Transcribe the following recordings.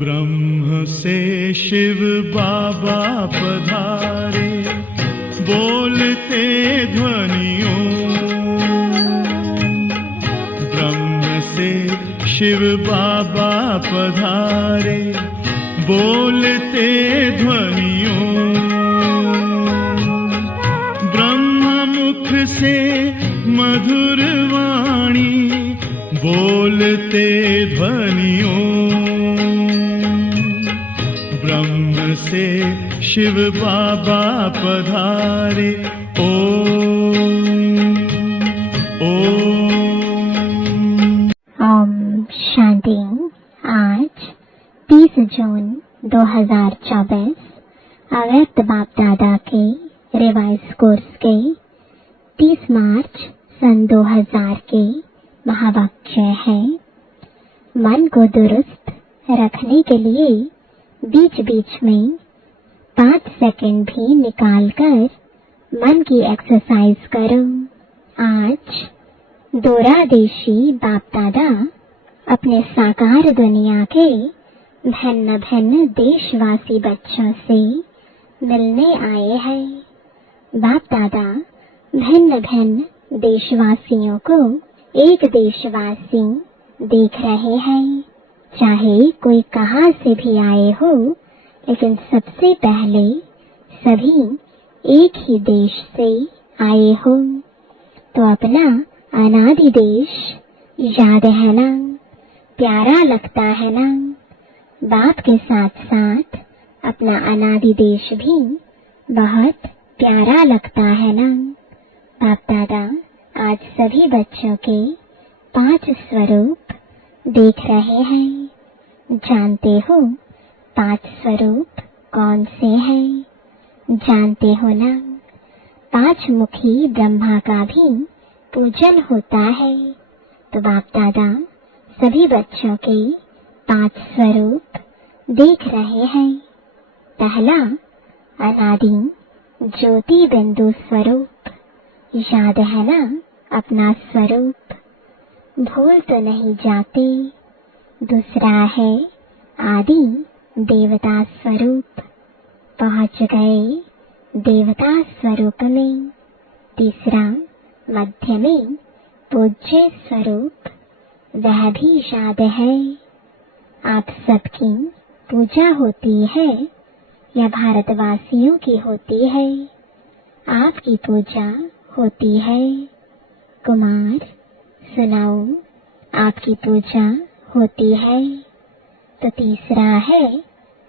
ब्रह्म से शिव बाबा पधारे, बोलते ध्वनियों। ब्रह्म से शिव बाबा पधारे, बोलते ध्वनियों। ब्रह्म मुख से मधुर वाणी, बोलते ध्वनियों। ब्रह्म से शिव बाबा पधारे, ओम शांति। आज 30 जून 2024 अव्यक्त बाप दादा के रिवाइज कोर्स के 30 मार्च सन 2000 के महावाक्य है। मन को दुरुस्त रखने के लिए बीच बीच में 5 सेकंड भी निकालकर मन की एक्सरसाइज करो। आज दोरादेशी बाप दादा अपने साकार दुनिया के भिन्न भिन्न देशवासी बच्चों से मिलने आए हैं। बाप दादा भिन्न भिन्न देशवासियों को एक देशवासी देख रहे हैं। चाहे कोई कहाँ से भी आए हो, लेकिन सबसे पहले सभी एक ही देश से आए हो। तो अपना अनादि देश याद है ना, प्यारा लगता है ना। बाप के साथ साथ अपना अनादि देश भी बहुत प्यारा लगता है ना। बाप दादा आज सभी बच्चों के 5 स्वरूप देख रहे हैं। जानते हो 5 स्वरूप कौन से हैं? जानते हो ना, 5 मुखी ब्रह्मा का भी पूजन होता है। तो बाप दादा सभी बच्चों के 5 स्वरूप देख रहे हैं। पहला अनादि ज्योति बिंदु स्वरूप, याद है ना अपना स्वरूप, भूल तो नहीं जाते। दूसरा है आदि देवता स्वरूप, पहुंच गए देवता स्वरूप में। तीसरा मध्य में पूज्य स्वरूप, वह भी याद है। आप सबकी पूजा होती है या भारतवासियों की होती है? आपकी पूजा होती है। कुमार सुनाओ, आपकी पूजा होती है। तो तीसरा है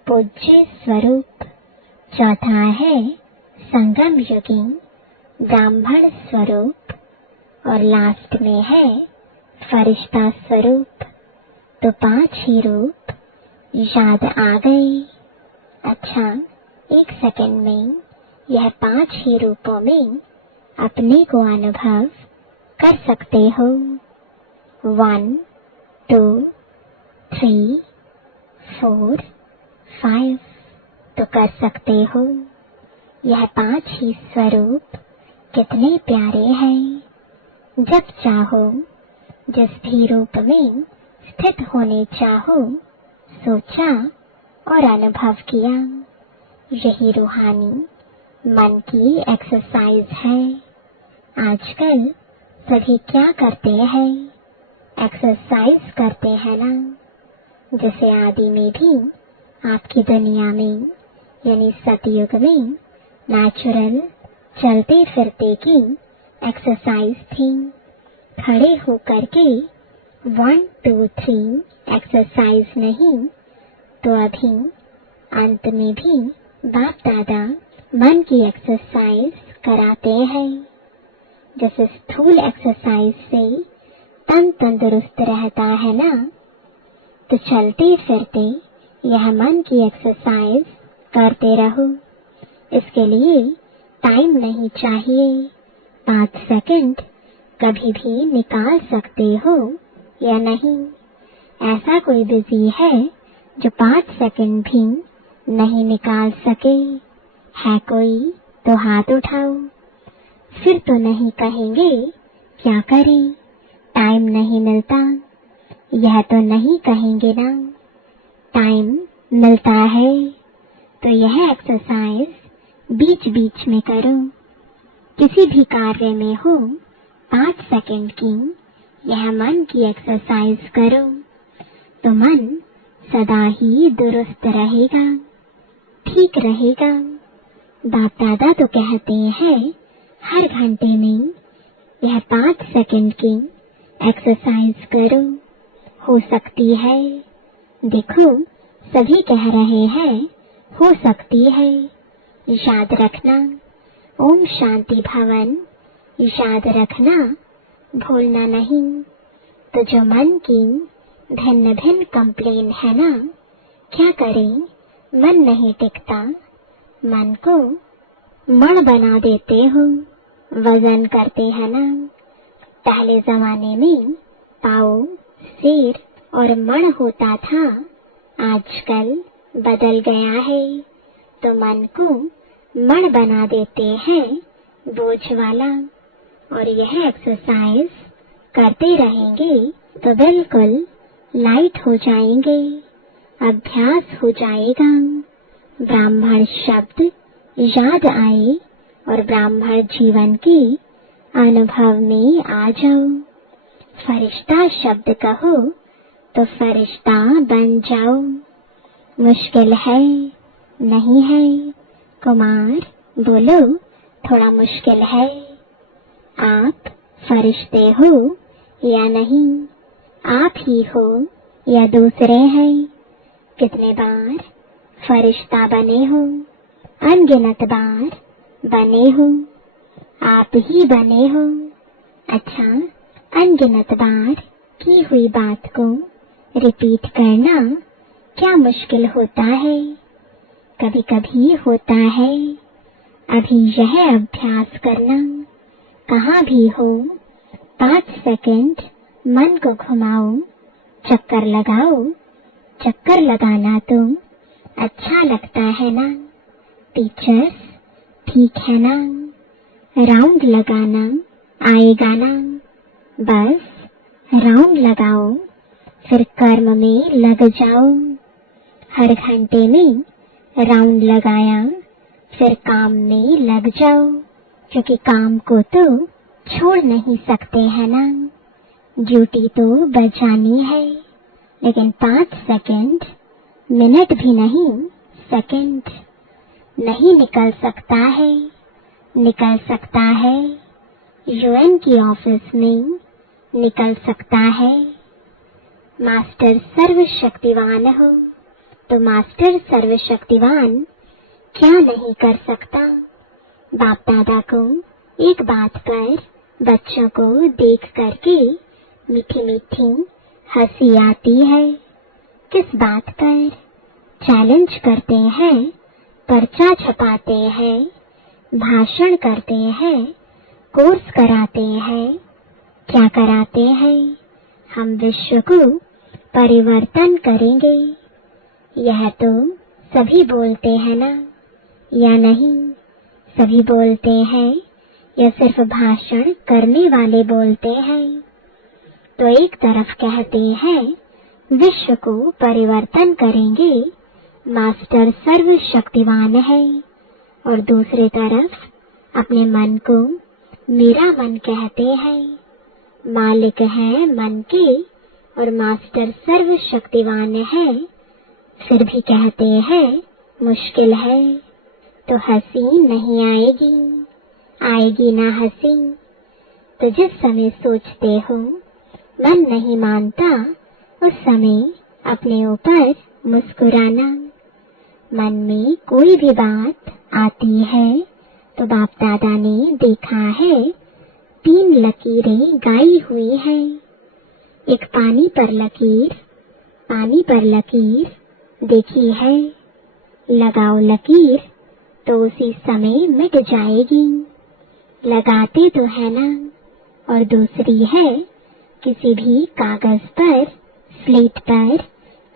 पूज्य स्वरूप, चौथा है संगम युगी ब्राह्मण स्वरूप, और लास्ट में है फरिश्ता स्वरूप। तो 5 ही रूप याद आ गए। अच्छा, 1 सेकंड में यह 5 ही रूपों में अपने को अनुभव कर सकते हो। 1 2 3 4 5 तो कर सकते हो। यह 5 ही स्वरूप कितने प्यारे हैं। जब चाहो जिस भी रूप में स्थित होने चाहो, सोचा और अनुभव किया। यही रूहानी मन की एक्सरसाइज है। आजकल सभी क्या करते हैं? एक्सरसाइज करते हैं ना। जैसे आदि में भी आपकी दुनिया में यानी सतयुग में नेचुरल चलते फिरते की एक्सरसाइज थी। खड़े होकर के 1 2 3 एक्सरसाइज नहीं, तो अभी अंत में भी बाप दादा मन की एक्सरसाइज कराते हैं। जैसे स्थूल एक्सरसाइज से तन तंदुरुस्त रहता है ना, तो चलते फिरते यह मन की एक्सरसाइज करते रहो। इसके लिए टाइम नहीं चाहिए, 5 सेकंड कभी भी निकाल सकते हो या नहीं? ऐसा कोई बिजी है जो 5 सेकंड भी नहीं निकाल सके? है कोई तो हाथ उठाओ। फिर तो नहीं कहेंगे क्या करें, टाइम नहीं मिलता। यह तो नहीं कहेंगे ना, टाइम मिलता है। तो यह एक्सरसाइज बीच बीच में करो। किसी भी कार्य में हो 5 सेकंड की यह मन की एक्सरसाइज करो तो मन सदा ही दुरुस्त रहेगा, ठीक रहेगा। बाप दादा तो कहते हैं हर घंटे में यह 5 सेकंड की एक्सरसाइज करो। हो सकती है, देखो सभी कह रहे हैं हो सकती है। याद रखना, ओम शांति भवन याद रखना, भूलना नहीं। तो जो मन की भिन्न भिन्न कंप्लेन है ना, क्या करें, मन नहीं टिकता। मन को मण बना देते हो, वजन करते हैं ना। पहले जमाने में पाँव, सिर और मण होता था, आजकल बदल गया है। तो मन को मण बना देते हैं बोझ वाला। और यह एक्सरसाइज करते रहेंगे तो बिल्कुल लाइट हो जाएंगे, अभ्यास हो जाएगा। ब्राह्मण शब्द याद आए और ब्राह्मण जीवन के अनुभव में आ जाओ। फरिश्ता शब्द कहो तो फरिश्ता बन जाओ। मुश्किल है, नहीं है? कुमार बोलो, थोड़ा मुश्किल है। आप फरिश्ते हो या नहीं? आप ही हो या दूसरे हैं? कितने बार फरिश्ता बने हो? अनगिनत बार बने हो, आप ही बने हो। अच्छा, अनगिनत बार की हुई बात को रिपीट करना क्या मुश्किल होता है? कभी कभी होता है। अभी यह अभ्यास करना, कहाँ भी हो 5 सेकंड मन को घुमाओ, चक्कर लगाओ। चक्कर लगाना तो अच्छा लगता है ना टीचर्स, ठीक है ना? राउंड लगाना आएगा ना? बस राउंड लगाओ, फिर कर्म में लग जाओ। हर घंटे में राउंड लगाया, फिर काम में लग जाओ। क्योंकि काम को तो छोड़ नहीं सकते है ना, ड्यूटी तो बजानी है। लेकिन 5 सेकंड, मिनट भी नहीं, सेकंड नहीं निकल सकता है। निकल सकता है, यूएन की ऑफिस में निकल सकता है। मास्टर सर्वशक्तिवान हो तो मास्टर सर्वशक्तिवान क्या नहीं कर सकता? बाप दादा को एक बात पर बच्चों को देख करके मीठी मीठी हंसी आती है। किस बात पर? चैलेंज करते हैं, पर्चा छपाते हैं, भाषण करते हैं, कोर्स कराते हैं। क्या कराते हैं? हम विश्व को परिवर्तन करेंगे। यह तो सभी बोलते हैं ना, या नहीं? सभी बोलते हैं या सिर्फ भाषण करने वाले बोलते हैं? तो एक तरफ कहते हैं विश्व को परिवर्तन करेंगे, मास्टर सर्वशक्तिवान है, और दूसरी तरफ अपने मन को मेरा मन कहते हैं। मालिक है मन के और मास्टर सर्वशक्तिवान है, फिर भी कहते हैं मुश्किल है। तो हंसी नहीं आएगी, आएगी ना हंसी। तो जिस समय सोचते हो मन नहीं मानता, उस समय अपने ऊपर मुस्कुराना। मन में कोई भी बात आती है तो बाप दादा ने देखा है 3 लकीरें गाई हुई हैं। एक पानी पर लकीर, पानी पर लकीर देखी है। लगाओ लकीर तो उसी समय मिट जाएगी। लगाते तो है ना, और दूसरी है किसी भी कागज पर, स्लेट पर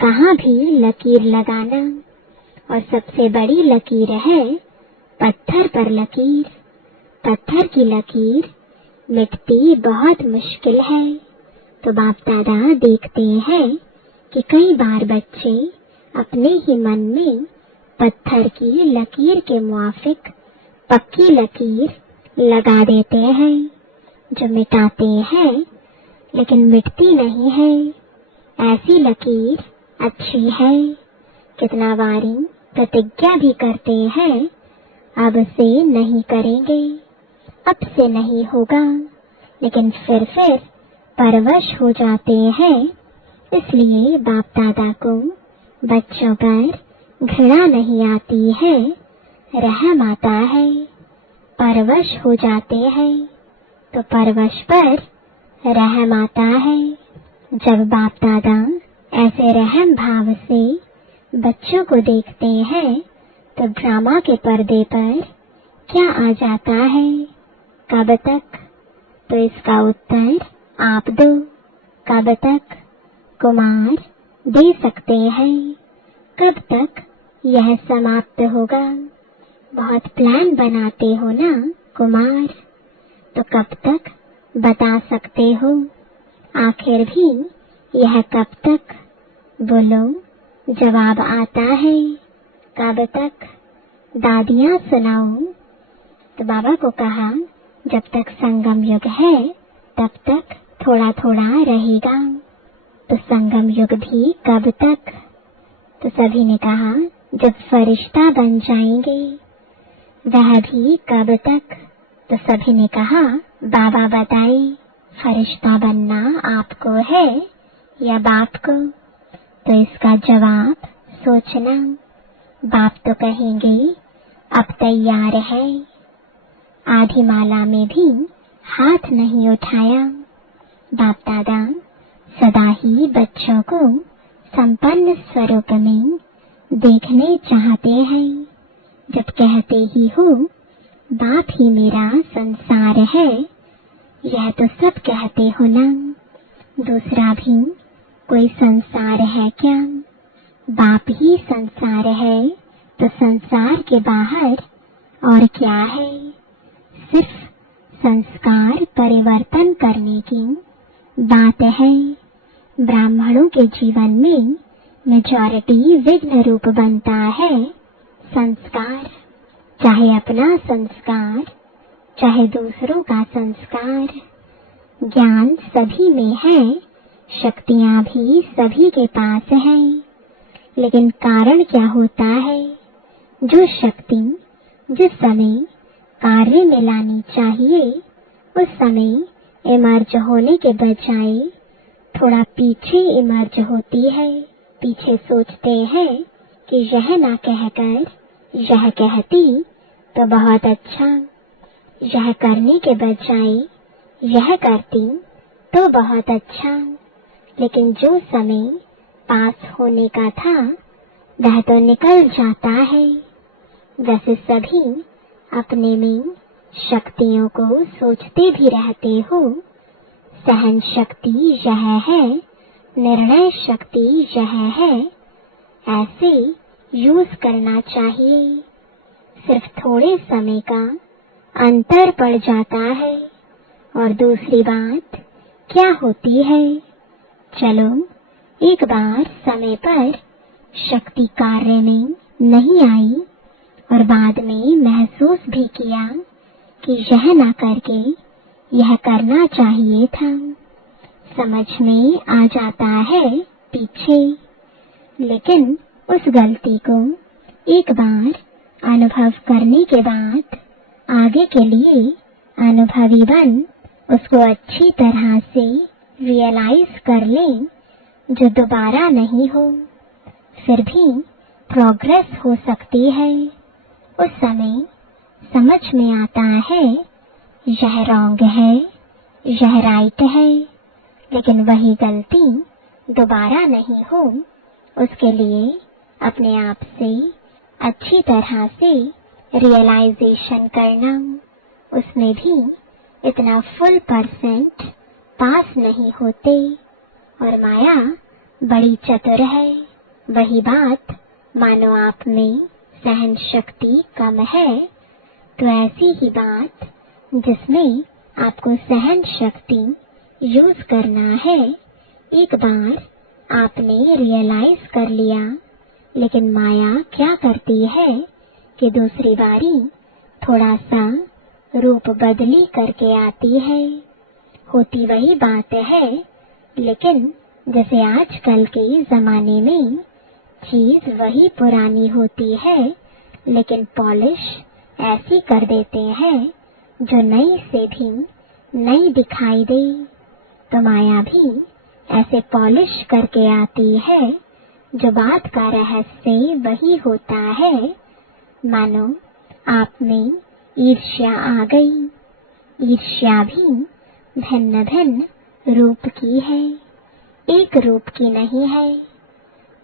कहाँ भी लकीर लगाना। और सबसे बड़ी लकीर है पत्थर पर लकीर। पत्थर की लकीर मिटती बहुत मुश्किल है। तो बाप दादा देखते हैं कि कई बार बच्चे अपने ही मन में पत्थर की लकीर के मुआफिक पक्की लकीर लगा देते हैं, जो मिटाते हैं लेकिन मिटती नहीं है। ऐसी लकीर अच्छी है। कितना बारी प्रतिज्ञा भी करते हैं, अब से नहीं करेंगे, अब से नहीं होगा, लेकिन फिर परवश हो जाते हैं। इसलिए बाप दादा को बच्चों पर घृणा नहीं आती है, रहम आता है। परवश हो जाते हैं तो परवश पर रहम आता है। जब बाप दादा ऐसे रहम भाव से बच्चों को देखते हैं तो ड्रामा के पर्दे पर क्या आ जाता है, कब तक? तो इसका उत्तर आप दो। कब तक? कुमार दे सकते हैं। कब तक यह समाप्त होगा? बहुत प्लान बनाते हो ना कुमार, तो कब तक बता सकते हो? आखिर भी यह कब तक? बोलो, जवाब आता है। कब तक? दादियाँ सुनाओ। तो बाबा को कहा, जब तक संगम युग है तब तक थोड़ा थोड़ा रहेगा। तो संगम युग भी कब तक? तो सभी ने कहा, जब फरिश्ता बन जाएंगे। वह भी कब तक? तो सभी ने कहा, बाबा बताए, फरिश्ता बनना आपको है या बाप को? तो इसका जवाब सोचना। बाप तो कहेंगे, अब तैयार है। आधी माला में भी हाथ नहीं उठाया। बाप दादा सदा ही बच्चों को संपन्न स्वरूप में देखने चाहते हैं। जब कहते ही हो, बाप ही मेरा संसार है, यह तो सब कहते हो ना, दूसरा भी कोई संसार है क्या? बाप ही संसार है, तो संसार के बाहर और क्या है? सिर्फ संस्कार परिवर्तन करने की बात है। ब्राह्मणों के जीवन में मेजॉरिटी विघ्न रूप बनता है संस्कार, चाहे अपना संस्कार, चाहे दूसरों का संस्कार। ज्ञान सभी में है, शक्तियां भी सभी के पास है, लेकिन कारण क्या होता है? जो शक्ति जिस समय कार्य में लानी चाहिए, उस समय इमर्ज होने के बजाय थोड़ा पीछे इमर्ज होती है। पीछे सोचते हैं कि यह ना कहकर यह कहती तो बहुत अच्छा, यह करने के बजाय यह करती तो बहुत अच्छा। लेकिन जो समय पास होने का था वह तो निकल जाता है। वैसे सभी अपने में शक्तियों को सोचते भी रहते हो। सहन शक्ति यह है, निर्णय शक्ति यह है, ऐसे यूज करना चाहिए। सिर्फ थोड़े समय का अंतर पड़ जाता है। और दूसरी बात क्या होती है? चलो, एक बार समय पर शक्ति कार्य में नहीं आई और बाद में महसूस भी किया कि यह ना करके यह करना चाहिए था। समझ में आ जाता है पीछे, लेकिन उस गलती को एक बार अनुभव करने के बाद आगे के लिए अनुभवी बन उसको अच्छी तरह से रियलाइज कर लें, जो दोबारा नहीं हो। फिर भी प्रोग्रेस हो सकती है। उस समय समझ में आता है यह रॉन्ग है, यह राइट है, लेकिन वही गलती दोबारा नहीं हो, उसके लिए अपने आप से अच्छी तरह से रियलाइजेशन करना, उसमें भी इतना फुल % पास नहीं होते। और माया बड़ी चतुर है। वही बात मानो आप में सहन शक्ति कम है, तो ऐसी ही बात जिसमें आपको सहन शक्ति यूज करना है, एक बार आपने रियलाइज कर लिया, लेकिन माया क्या करती है कि दूसरी बारी थोड़ा सा रूप बदली करके आती है। होती वही बात है, लेकिन जैसे आजकल के जमाने में चीज वही पुरानी होती है, लेकिन पॉलिश ऐसी कर देते हैं जो नई से भी नई दिखाई दे। तो माया भी ऐसे पॉलिश करके आती है, जो बात का रहस्य वही होता है। मानो आप में ईर्ष्या आ गई। ईर्ष्या भी भिन्न भिन्न रूप की है, एक रूप की नहीं है।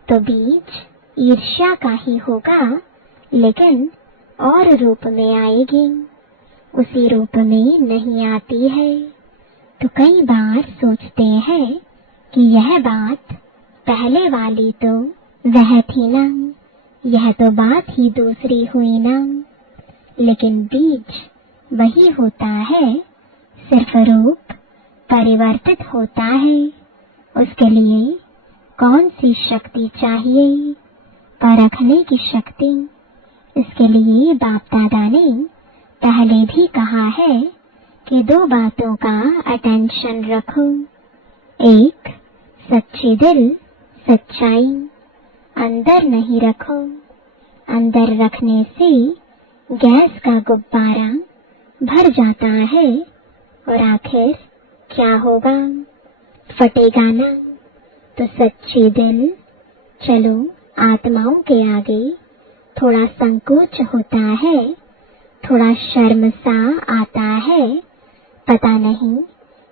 तो बीज ईर्ष्या का ही होगा, लेकिन और रूप में आएगी, उसी रूप में नहीं आती है। तो कई बार सोचते हैं कि यह बात पहले वाली तो वह थी ना, यह तो बात ही दूसरी हुई ना। लेकिन बीज वही होता है, सिर्फ रूप परिवर्तित होता है। उसके लिए कौन सी शक्ति चाहिए? परखने की शक्ति। इसके लिए बाप दादा ने पहले भी कहा है कि 2 बातों का अटेंशन रखो। एक, सच्चे दिल, सच्चाई अंदर नहीं रखो। अंदर रखने से गैस का गुब्बारा भर जाता है और आखिर क्या होगा? फटेगा ना। तो सच्चे दिल, चलो आत्माओं के आगे थोड़ा संकोच होता है, थोड़ा शर्म सा आता है, पता नहीं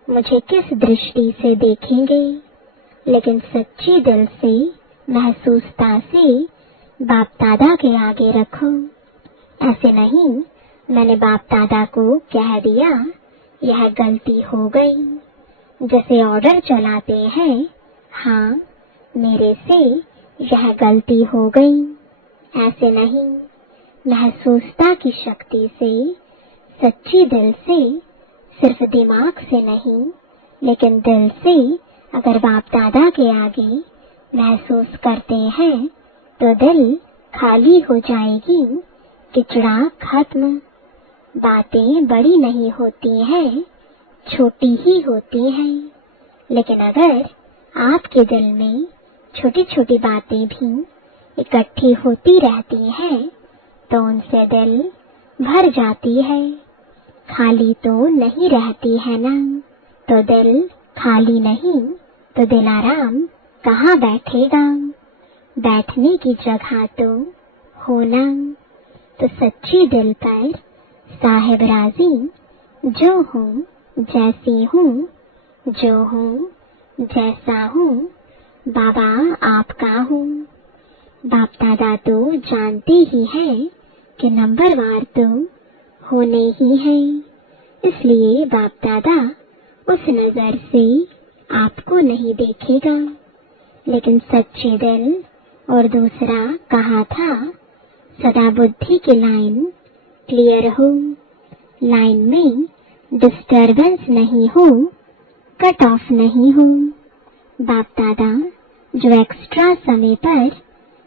मुझे किस दृष्टि से देखेंगे। लेकिन सच्चे दिल से महसूसता से बाप दादा के आगे रखो। ऐसे नहीं मैंने बाप दादा को कह दिया, यह गलती हो गई। जैसे ऑर्डर चलाते हैं, हाँ मेरे से यह गलती हो गई। ऐसे नहीं, महसूसता की शक्ति से, सच्ची दिल से, सिर्फ दिमाग से नहीं लेकिन दिल से अगर बाप दादा के आगे महसूस करते हैं तो दिल खाली हो जाएगी, किचड़ा खत्म। बातें बड़ी नहीं होती हैं, छोटी ही होती हैं, लेकिन अगर आपके दिल में छोटी छोटी बातें भी इकट्ठी होती रहती हैं तो उनसे दिल भर जाती है। खाली तो नहीं रहती है ना। तो दिल खाली नहीं तो दिलाराम कहाँ बैठेगा? बैठने की जगह तो होना। तो सच्ची दिल पर साहिब राजी, जो हूँ जैसी हूँ, जो हूँ जैसा हूँ, बाबा आपका हूँ। बाप दादा तो जानते ही हैं कि नंबरवार तो होने ही हैं, इसलिए बाप दादा उस नजर से आपको नहीं देखेगा। लेकिन सच्चे दिल और दूसरा कहा था, सदा बुद्धि की लाइन क्लियर हो, लाइन में डिस्टरबेंस नहीं हो, कट ऑफ नहीं हो। बाप दादा जो एक्स्ट्रा समय पर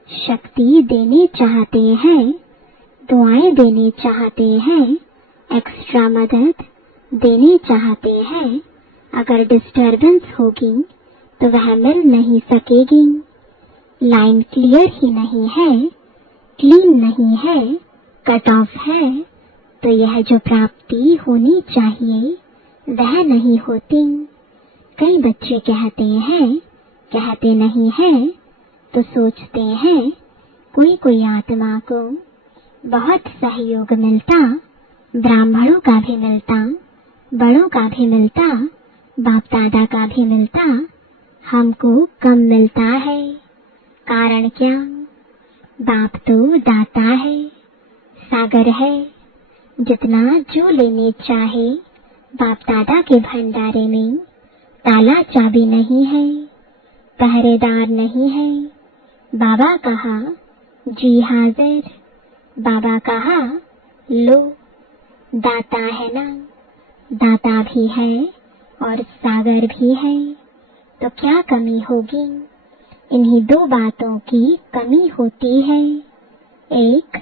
शक्ति देने चाहते हैं, दुआएं देने चाहते हैं, एक्स्ट्रा मदद देने चाहते हैं, अगर डिस्टरबेंस होगी तो वह मिल नहीं सकेगी। लाइन क्लियर ही नहीं है, क्लीन नहीं है, कट ऑफ है, तो यह जो प्राप्ति होनी चाहिए वह नहीं होती। कई बच्चे कहते हैं, कहते नहीं हैं, तो सोचते हैं कोई कोई आत्मा को बहुत सहयोग मिलता, ब्राह्मणों का भी मिलता, बड़ों का भी मिलता, बाप दादा का भी मिलता, हमको कम मिलता है। कारण क्या? बाप तो दाता है, सागर है, जितना जो लेने चाहे बाप दादा के भंडारे में ताला चाबी नहीं है, पहरेदार नहीं है। बाबा कहा जी हाजिर, बाबा कहा लो, दाता है ना, दाता भी है और सागर भी है, तो क्या कमी होगी। इन्हीं दो बातों की कमी होती है। एक,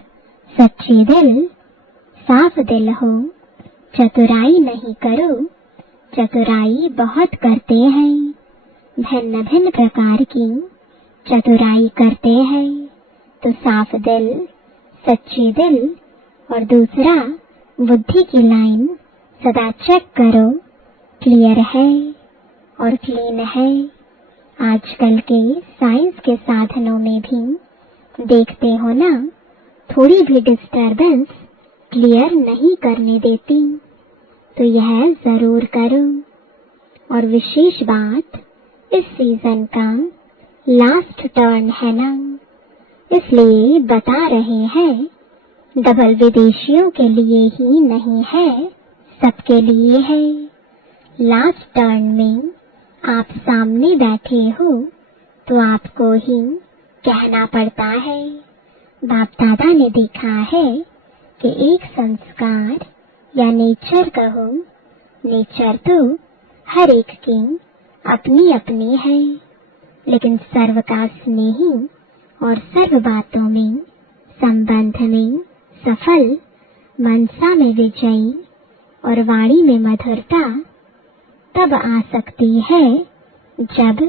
सच्चे दिल, साफ दिल हो, चतुराई नहीं करो। चतुराई बहुत करते हैं, भिन्न भिन्न प्रकार की चतुराई करते हैं, तो साफ दिल, सच्चे दिल। और दूसरा, बुद्धि की लाइन सदा चेक करो, क्लियर है और क्लीन है। आजकल के साइंस के साधनों में भी देखते हो ना, थोड़ी भी डिस्टरबेंस क्लियर नहीं करने देती, तो यह जरूर करो। और विशेष बात, इस सीजन का लास्ट टर्न है ना, इसलिए बता रहे हैं, डबल विदेशियों के लिए ही नहीं है, सबके लिए है। लास्ट टर्न में आप सामने बैठे हो तो आपको ही कहना पड़ता है। बाप दादा ने देखा है कि एक संस्कार या नेचर कहो, नेचर तो हर एक की अपनी अपनी है, लेकिन सर्व का स्नेही और सर्व बातों में, संबंध में सफल, मनसा में विजयी और वाणी में मधुरता तब आ सकती है जब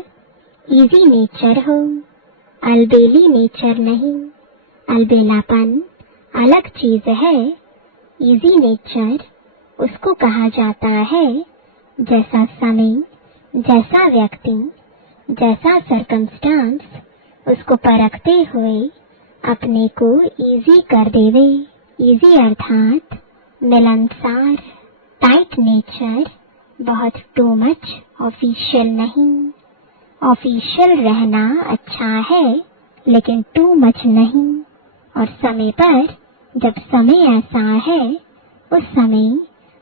इजी नेचर हो, अलबेली नेचर नहीं। अलबेलापन अलग चीज है। इजी नेचर उसको कहा जाता है जैसा समय, जैसा व्यक्ति, जैसा सर्कमस्टांस उसको परखते हुए अपने को इजी कर देवे। इजी अर्थात मिलनसार। टाइट नेचर बहुत टू मच ऑफिशियल नहीं। ऑफिशियल रहना अच्छा है, लेकिन टू मच नहीं। और समय पर, जब समय ऐसा है, उस समय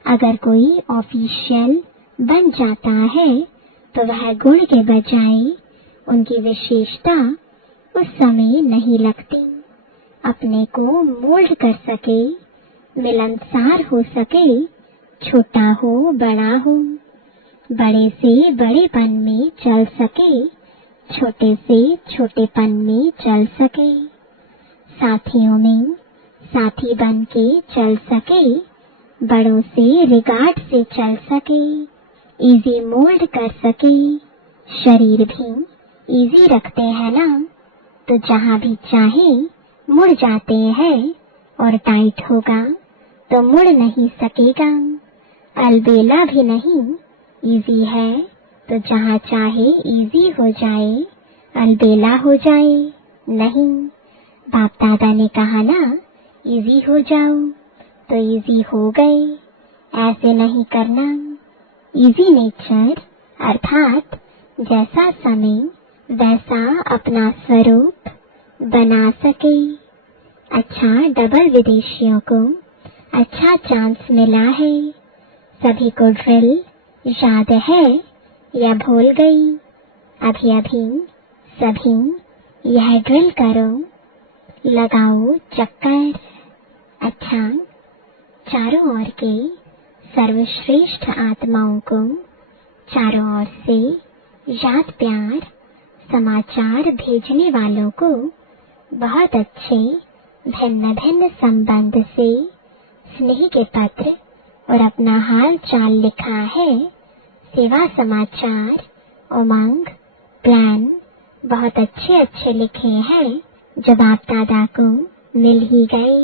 अगर कोई ऑफिशियल बन जाता है तो वह गुण के बजाय उनकी विशेषता उस समय नहीं लगती। अपने को मोल्ड कर सके, मिलनसार हो सके, छोटा हो बड़ा हो, बड़े से बड़ेपन में चल सके, छोटे से छोटेपन में चल सके, साथियों में साथी बन के चल सके, बड़ों से रिगार्ड से चल सके, इजी मोल्ड कर सके। शरीर भी इजी रखते हैं ना, तो जहाँ भी चाहे मुड़ जाते हैं, और टाइट होगा तो मुड़ नहीं सकेगा। अलबेला भी नहीं, इजी है तो जहाँ चाहे इजी हो जाए, अलबेला हो जाए नहीं। बाप दादा ने कहा ना, इजी हो जाओ, तो इजी हो गए, ऐसे नहीं करना। इजी नेचर अर्थात जैसा समय वैसा अपना स्वरूप बना सके। अच्छा, डबल विदेशियों को अच्छा चांस मिला है। सभी को ड्रिल याद है या भूल गई? अभी अभी सभी यह ड्रिल करो, लगाओ चक्कर। अच्छा, चारों ओर के सर्वश्रेष्ठ आत्माओं को चारों ओर से याद प्यार समाचार भेजने वालों को बहुत अच्छे भिन्न भिन्न संबंध से स्नेह के पत्र और अपना हाल चाल लिखा है। सेवा समाचार, उमंग, प्लान बहुत अच्छे अच्छे लिखे हैं, जो बाप दादा को मिल ही गए।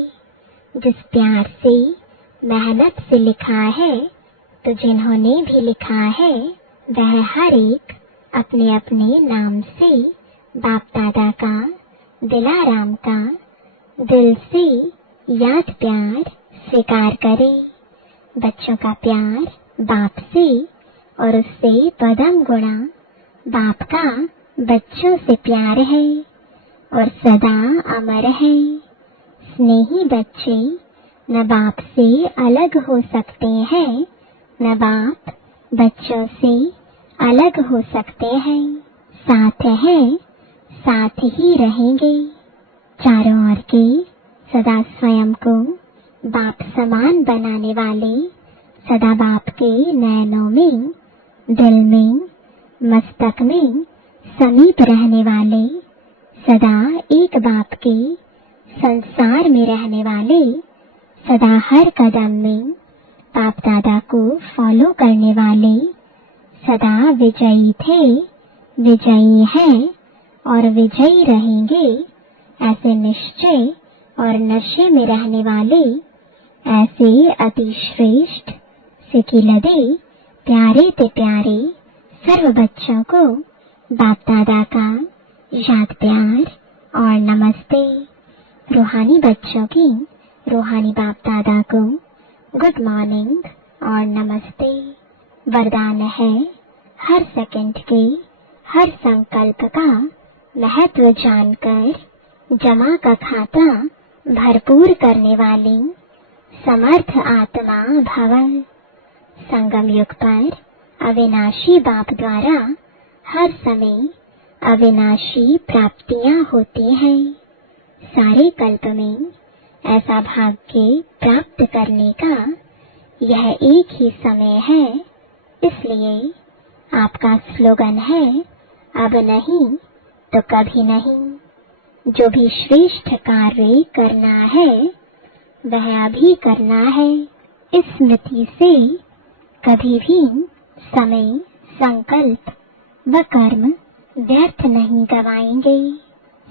जिस प्यार से, मेहनत से लिखा है, तो जिन्होंने भी लिखा है वह हर एक अपने अपने नाम से बाप दादा का, दिलाराम का दिल से याद प्यार स्वीकार करे। बच्चों का प्यार बाप से और उससे पदम गुणा बाप का बच्चों से प्यार है और सदा अमर है। स्नेही बच्चे न बाप से अलग हो सकते हैं, न बाप बच्चों से अलग हो सकते हैं। साथ हैं, साथ ही रहेंगे। चारों ओर के सदा स्वयं को बाप समान बनाने वाले, सदा बाप के नयनों में, दिल में, मस्तक में समीप रहने वाले, सदा एक बाप के संसार में रहने वाले, सदा हर कदम में बाप दादा को फॉलो करने वाले, सदा विजयी थे, विजयी हैं और विजयी रहेंगे, ऐसे निश्चय और नशे में रहने वाले, ऐसे अति श्रेष्ठ सिकिलदे प्यारे ते प्यारे सर्व बच्चों को बाप दादा का याद प्यार और नमस्ते। रूहानी बच्चों की रूहानी बाप दादा को गुड मॉर्निंग और नमस्ते। वरदान है हर सेकंड के हर संकल्प का महत्व जानकर जमा का खाता भरपूर करने वाली समर्थ आत्मा भव। संगम युग पर अविनाशी बाप द्वारा हर समय अविनाशी प्राप्तियां होती हैं। सारे कल्प में ऐसा भाग्य प्राप्त करने का यह एक ही समय है। इसलिए आपका स्लोगन है, अब नहीं तो कभी नहीं। जो भी श्रेष्ठ कार्य करना है वह अभी करना है। इस स्मृति से कभी भी समय, संकल्प व कर्म व्यर्थ नहीं गवाएंगे।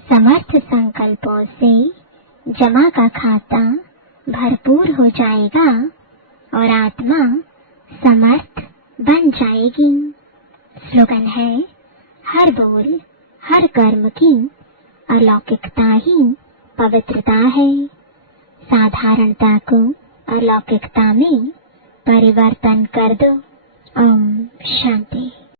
समर्थ संकल्पों से जमा का खाता भरपूर हो जाएगा और आत्मा समर्थ बन जाएगी। स्लोगन है, हर बोल, हर कर्म की अलौकिकता ही पवित्रता है। साधारणता को अलौकिकता में परिवर्तन कर दो। ओम शांति।